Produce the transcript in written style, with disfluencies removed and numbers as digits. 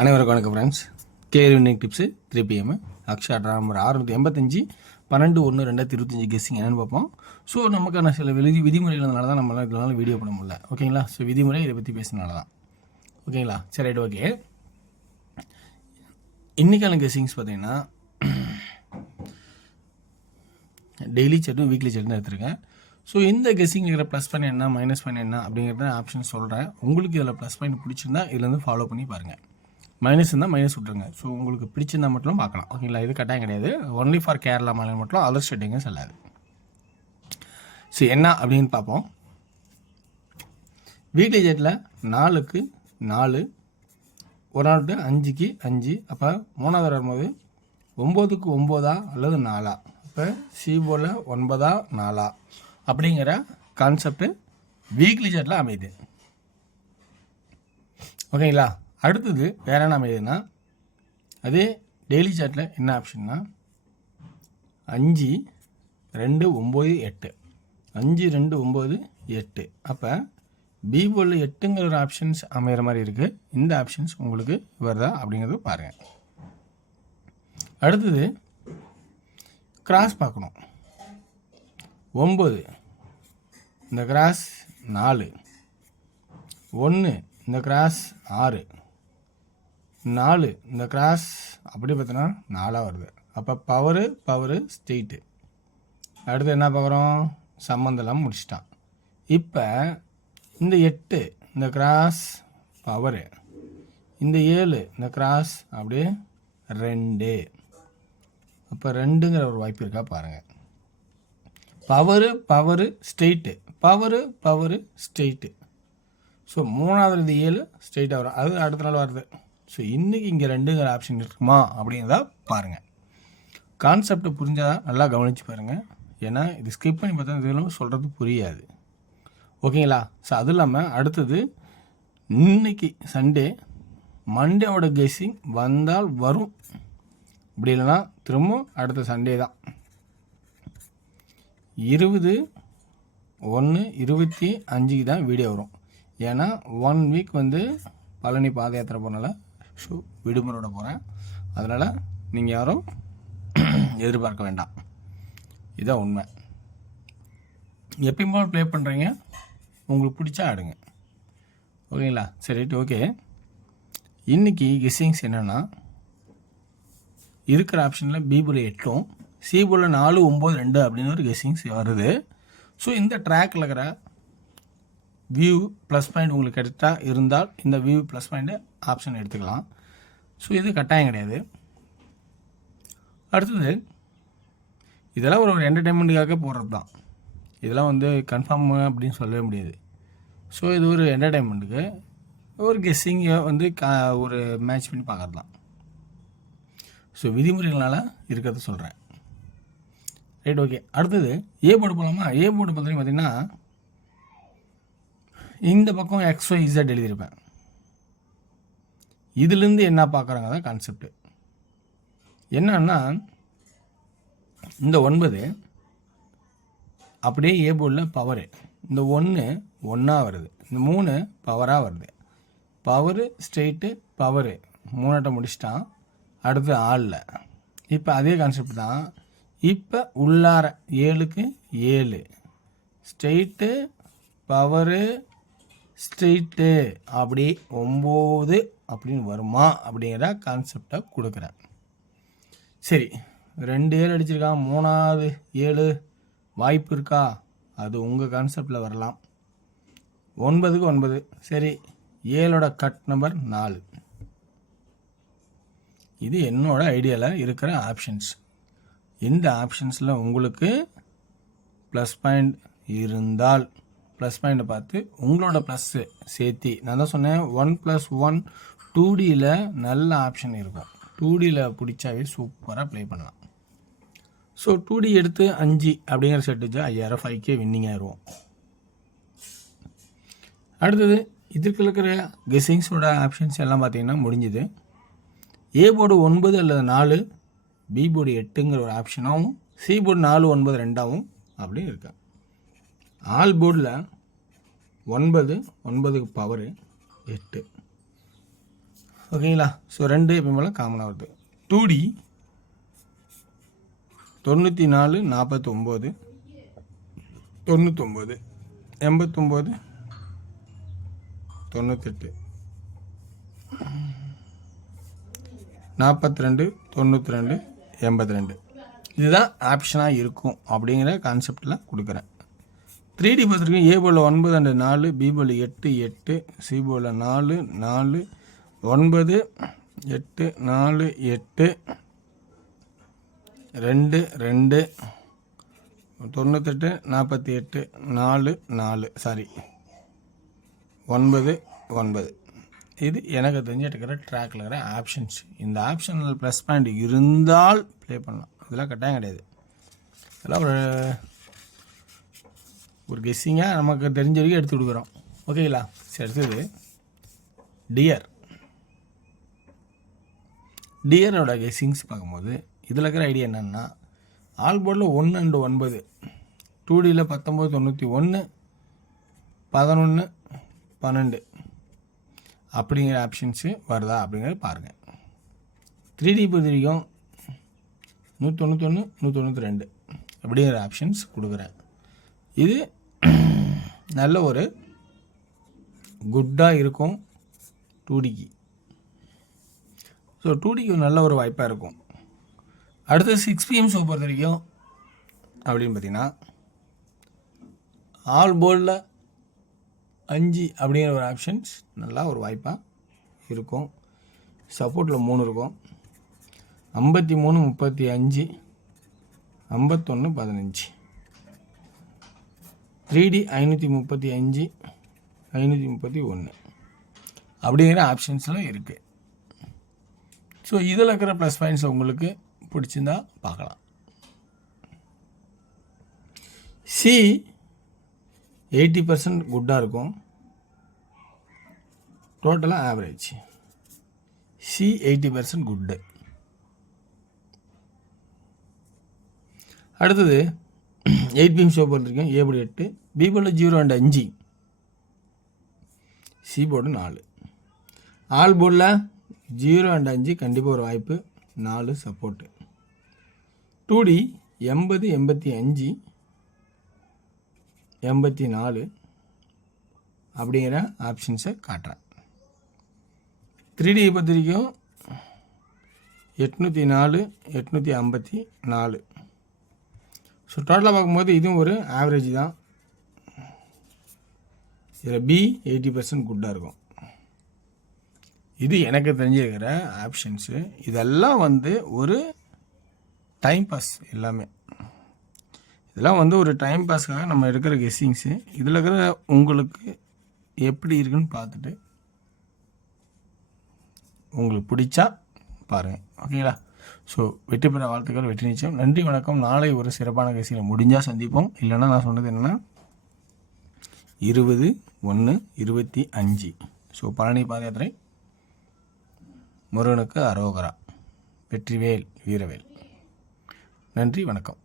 அனைவருக்கும் வணக்கம் ஃப்ரெண்ட்ஸ். கேள்வி tips 3 PM Akshaya number 685 12/1/2025 guessing என்னென்னு பார்ப்போம். ஸோ நமக்கான சில விதிமுறைகள்னால தான் நம்மளால் இதனால வீடியோ பண்ண முடியல. ஓகேங்களா? ஸோ விதிமுறை இதை பற்றி பேசினால தான். ஓகேங்களா? சரி, ரைட், ஓகே. இன்றைக்கான கெஸ்ஸிங்ஸ் பார்த்தீங்கன்னா டெய்லி சார்ட்டும் வீக்லி சார்ட்டும் எடுத்துருக்கேன். ஸோ இந்த கெஸ்ஸிங் இருக்கிற ப்ளஸ் பாயிண்ட் என்ன மைனஸ் பாயிண்ட் என்ன அப்படிங்கிறத ஆப்ஷன் சொல்கிறேன். உங்களுக்கு இதில் ப்ளஸ் பாயிண்ட் பிடிச்சிருந்தா இதுலேருந்து ஃபாலோ பண்ணி பாருங்கள். மைனஸ் இருந்தால் மைனஸ் விட்ருங்க. ஸோ உங்களுக்கு பிடிச்சிருந்தால் மட்டும் பார்க்கலாம். ஓகேங்களா? இது கட்டாயம் கிடையாது. ஒன்லி ஃபார் கேரளா மாநிலம் மட்டும், அதர் ஸ்டேட்டுங்க செல்லாது. ஸோ என்ன அப்படின்னு பார்ப்போம். வீக்லி ஜெட்டில் 4க்கு 4, ஒரு நாள் 5க்கு 5, அப்போ மூணாவது வரும்போது 9க்கு 9 அல்லது 4, அப்போ சி போல் 9 4 அப்படிங்கிற கான்செப்ட் வீக்லி ஜெட்டில் அமையுது. ஓகேங்களா? அடுத்தது வேறு என்ன அமையுதுன்னா, அதே டெய்லி சார்ட்டில் என்ன ஆப்ஷன்னா 5 2 9 8, 5 2 9 8, அப்போ பி போல் 8ங்கிற ஒரு ஆப்ஷன்ஸ் அமைகிற மாதிரி இருக்குது. இந்த ஆப்ஷன்ஸ் உங்களுக்கு வருதா அப்படிங்கிறது பாருங்கள். அடுத்தது கிராஸ் பார்க்கணும். 9 இந்த கிராஸ் 4, 1 இந்த கிராஸ் 6, 4 இந்த கிராஸ் அப்படி பார்த்தோன்னா 4 வருது. அப்போ பவரு ஸ்ட்ரெயிட்டு. அடுத்து என்ன பார்க்குறோம்? சம்மந்தெல்லாம் முடிச்சிட்டான். இப்போ இந்த 8 இந்த கிராஸ் பவரு, இந்த 7 இந்த கிராஸ் அப்படியே 2, அப்போ 2ங்கிற ஒரு வாய்ப்பு இருக்கா பாருங்கள். Power straight, power straight. So மூணாவது இந்த 7 ஸ்ட்ரெயிட்டாக வரும். அது அடுத்த நாள் வருது. ஸோ இன்றைக்கி இங்கே 2ங்கிற ஆப்ஷன் இருக்குமா அப்படிங்கிறத பாருங்கள். கான்செப்டை புரிஞ்சால் நல்லா கவனித்து பாருங்கள். ஏன்னா இது ஸ்கிப் பண்ணி பார்த்தா இதெல்லாம் சொல்கிறது புரியாது. ஓகேங்களா? ஸோ அதுவும் இல்லாமல் அடுத்தது இன்றைக்கி சண்டே, மண்டேவோட கெஸ்ஸிங் வந்தால் வரும். இப்படி இல்லைன்னா திரும்ப அடுத்த சண்டே தான் 20/1/25 தான் வீடியோ வரும். ஏன்னா 1 வீக் பழனி பாத யாத்திரை போனால ஸோ விடுமுறையோட போகிறேன். அதனால் நீங்கள் யாரும் எதிர்பார்க்க வேண்டாம். இதுதான் உண்மை. எப்பயும் போல் ப்ளே பண்ணுறீங்க, உங்களுக்கு பிடிச்சா ஆடுங்க. ஓகேங்களா? சரி, ரைட், ஓகே. இன்றைக்கி கெஸ்ஸிங்ஸ் என்னென்னா, இருக்கிற ஆப்ஷனில் பி போல் 8ம் சி போல் 4 9 2 அப்படின்னு ஒரு கெஸ்ஸிங்ஸ் வருது. ஸோ இந்த ட்ராக்கில் இருக்கிற வியூ ப்ளஸ் பாயிண்ட் உங்களுக்கு கிடைச்சா இருந்தால் இந்த வியூ ப்ளஸ் பாயிண்ட்டு ஆப்ஷன் எடுத்துக்கலாம். ஸோ இது கட்டாயம் கிடையாது. அடுத்தது இதெல்லாம் ஒரு என்டர்டெயின்மெண்ட்டுக்காக போடுறது தான். இதெல்லாம் கன்ஃபார்ம் அப்படின்னு சொல்லவே முடியாது. ஸோ இது ஒரு என்டர்டெயின்மெண்ட்டுக்கு ஒரு கெஸ்ஸிங்கை ஒரு மேட்ச் பண்ணி பார்க்கறது தான். ஸோ விதிமுறைகளால் இருக்கிறத சொல்கிறேன். Right, okay. அடுத்தது ஏ போர்டு போகலாமா? ஏ போர்டு பார்த்தீங்கன்னா இந்த பக்கம் XYZ எழுதியிருப்பேன். இதுலேருந்து என்ன பார்க்குறாங்க தான் கான்செப்டு. என்னன்னா இந்த 9 அப்படியே ஏ போர்டில் பவரு, இந்த 1 1 வருது, இந்த 3 பவராக வருது. பவரு ஸ்ட்ரெயிட்டு பவரு 3 முடிச்சிட்டான். அடுத்து ஆளில் இப்போ அதே கான்செப்ட் தான். இப்போ உள்ளார 7க்கு 7 ஸ்ட்ரெயிட்டு பவரு ஸ்ட்ரெயிட்டு அப்படி 9 அப்படின்னு வருமா அப்படிங்கிற கான்செப்டை கொடுக்குறேன். சரி, 2 7 அடிச்சிருக்கான், 3வது 7 வாய்ப்பு இருக்கா? அது உங்கள் கான்செப்டில் வரலாம். 9க்கு 9 சரி, 7ஓட கட் நம்பர் 4. இது என்னோட ஐடியாவில் இருக்கிற ஆப்ஷன்ஸ். இந்த ஆப்ஷன்ஸில் உங்களுக்கு ப்ளஸ் பாயிண்ட் இருந்தால் ப்ளஸ் பாயிண்ட்டை பார்த்து உங்களோட ப்ளஸ்ஸு சேர்த்தி, நான் தான் சொன்னேன் 1 + 1 2Dயில் நல்ல ஆப்ஷன் இருக்கும். 2Dயில் பிடிச்சாவே சூப்பராக ப்ளே பண்ணலாம். ஸோ 2D எடுத்து 5 அப்படிங்கிற செட் வச்சா 5000 5K வின்னிங் ஆயிடுவோம். அடுத்தது இதுக்கு இருக்கிற கெஸ்ஸிங்ஸோட ஆப்ஷன்ஸ் எல்லாம் பார்த்தீங்கன்னா முடிஞ்சுது. ஏ போர்டு 9 அல்லது 4, பி போர்டு 8ங்கிற ஒரு ஆப்ஷனாகவும், சி போர்டு 4 9 2ஆகவும் அப்படின்னு இருக்கு. ஆல் போர்டில் 9 9க்கு பவரு 8, ஓகேங்களா. ஸோ 2 எப்பயும் போல் காமனாக வருது. 2D 94 49 99 89 98 42 92 82 இதுதான் ஆப்ஷனாக இருக்கும் அப்படிங்கிற கான்செப்டில் கொடுக்குறேன். 3D பார்த்துருக்கேன். ஏ போல் 9 அண்ட் 4, பி போல் 8 8, சி போல் 4 4, 9 8 4 8 2 2 98 48 4 4 சாரி 9 9. இது எனக்கு தெரிஞ்சு இருக்கிற ட்ராக்கில் இருக்கிற ஆப்ஷன்ஸ். இந்த ஆப்ஷனில் ப்ளஸ் பாயிண்ட் இருந்தால் ப்ளே பண்ணலாம். இதெல்லாம் கட்டாயம் கிடையாது. இதெல்லாம் ஒரு கெஸ்ஸிங்காக நமக்கு தெரிஞ்ச வரைக்கும் எடுத்து கொடுக்குறோம். ஓகேங்களா. சரி, அடுத்தது டியரோட கெஸ்ஸிங்ஸ் பார்க்கும்போது இதில் இருக்கிற ஐடியா என்னென்னா, ஆல் போர்டில் 1 அண்ட் 9, 2Dயில் 19 91 11 12 அப்படிங்கிற ஆப்ஷன்ஸு வருதா அப்படிங்கிறத பாருங்கள். 3D பொறுத்த வரைக்கும் 191 192 அப்படிங்கிற ஆப்ஷன்ஸ் கொடுக்குறேன். இது நல்ல ஒரு குட்டாக இருக்கும் 2Dக்கு. ஸோ 2Dக்கு நல்ல ஒரு வாய்ப்பாக இருக்கும். அடுத்து 6PM ஷோ பொறுத்த வரைக்கும் அப்படின்னு பார்த்தீங்கன்னா, ஆல் போர்டில் 5 அப்படிங்கிற ஒரு ஆப்ஷன்ஸ் நல்லா ஒரு வாய்ப்பாக இருக்கும். சப்போர்ட்டில் 3 இருக்கும். 53 35 51 15. 3D 535 531 அப்படிங்கிற ஆப்ஷன்ஸ்லாம் இருக்குது. ஸோ இதில் இருக்கிற ப்ளஸ் பாயிண்ட்ஸ் உங்களுக்கு பிடிச்சிருந்தா பார்க்கலாம். சி 80% குட்டாக இருக்கும். டோட்டலாக ஆவரேஜ். C 80% good. அடுத்தது 8PM ஷோ பொறுத்திருக்கேன். A board 8, B board 0 and 5, C board 4. All போர்டில் 0 அண்ட் 5 கண்டிப்பாக ஒரு வாய்ப்பு. 4 சப்போர்ட்டு. 2D 80 85 84 அப்படிங்கிற ஆப்ஷன்ஸை காட்டுறேன். 3D பொறுத்த வரைக்கும் 804 854. ஸோ டோட்டலாக பார்க்கும்போது இதுவும் ஒரு ஆவரேஜ் தான். இதில் பி 80% குட்டாக இருக்கும். இது எனக்கு தெரிஞ்சிருக்கிற ஆப்ஷன்ஸு. இதெல்லாம் ஒரு டைம் பாஸ். எல்லாமே இதெல்லாம் ஒரு டைம் பாஸ்க்காக நம்ம எடுக்கிற கெஸ்ஸிங்ஸு. இதில் இருக்கிற உங்களுக்கு எப்படி இருக்குன்னு பார்த்துட்டு உங்களுக்கு பிடிச்சா பாருங்கள். ஓகேங்களா. ஸோ வெற்றி பெற வாழ்த்துக்கள். வெற்றி நிச்சயம். நன்றி, வணக்கம். நாளை ஒரு சிறப்பான கெஸ்ஸிங்கில் முடிஞ்சால் சந்திப்போம். இல்லைன்னா நான் சொன்னது என்னென்னா 20/1/25. ஸோ பழனி பாத யாத்திரை. முருகனுக்கு அரோகரா. வெற்றிவேல் வீரவேல். நன்றி, வணக்கம்.